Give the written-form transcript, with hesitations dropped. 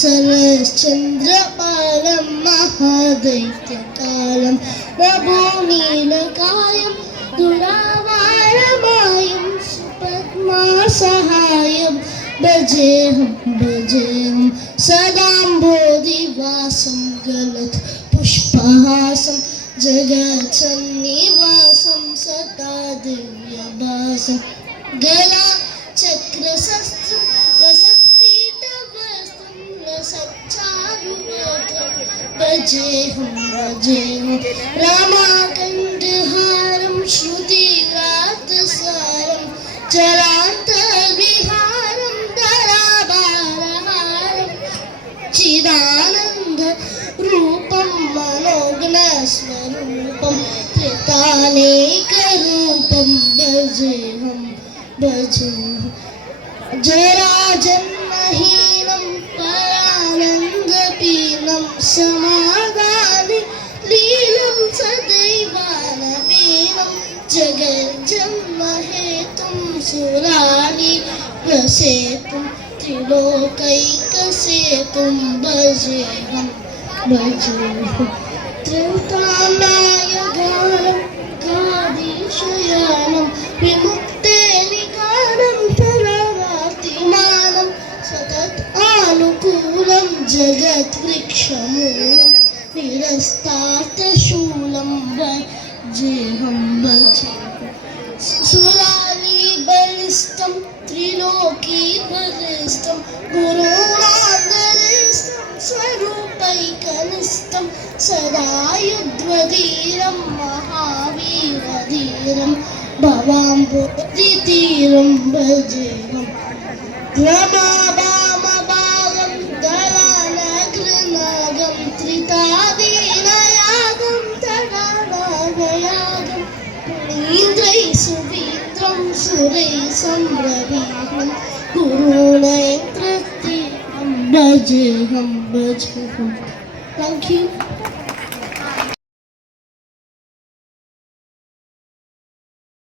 सरश्चन्द्रपालं महादैत्यकालं नभोनीलकायं दुरावारमायं सुपद्मासहायं भजेऽहं सदाम्भोधिवासं गलत्पुष्पहासं जगत्सन्निवासं सदा दिव्यभासं गलाचक्रशस्त्रं रसत्पीठवस्त्रं रसच्चारुनेत्रं भजेऽहं रामाकण्ठहारं श्रुतिप्रातसारं चरान्तर्विहारं धराभारहारं चिदानन्दरूपं मनोज्ञस्वरूपं त्रिकालेकरूपं भजेऽहं जराजन्महीनं परानन्दपीनं समादानि लीलं सदैवानवीनं जगज्जन्महेतुं सुरारि प्रसेतुं त्रिलोकैकसेतुं भजेऽहं त्रितानायगानं गादीशयानं विमुक्तेनिकानं परार्तिमानं सततानुकूलं जगद्वृक्षमूलं निरस्तार्थशूलं भजेऽहं सुरारिबलिष्ठं त्रिलोकीबलिष्ठं गुरूणान्तरिष्ठं स्वरूपैकनिष्ठं सदा युध्वधीरं महावीरधीरं भवाम्भोधितीरं भजेऽहं रमाभामभागं दलानगृनागं त्रितादीनयागं तडानागयागं मुनीन्द्रैः सुवीन्द्रं सुरैः संरवीरं गुरुणैत्रतीरं भजेऽहं Thank you.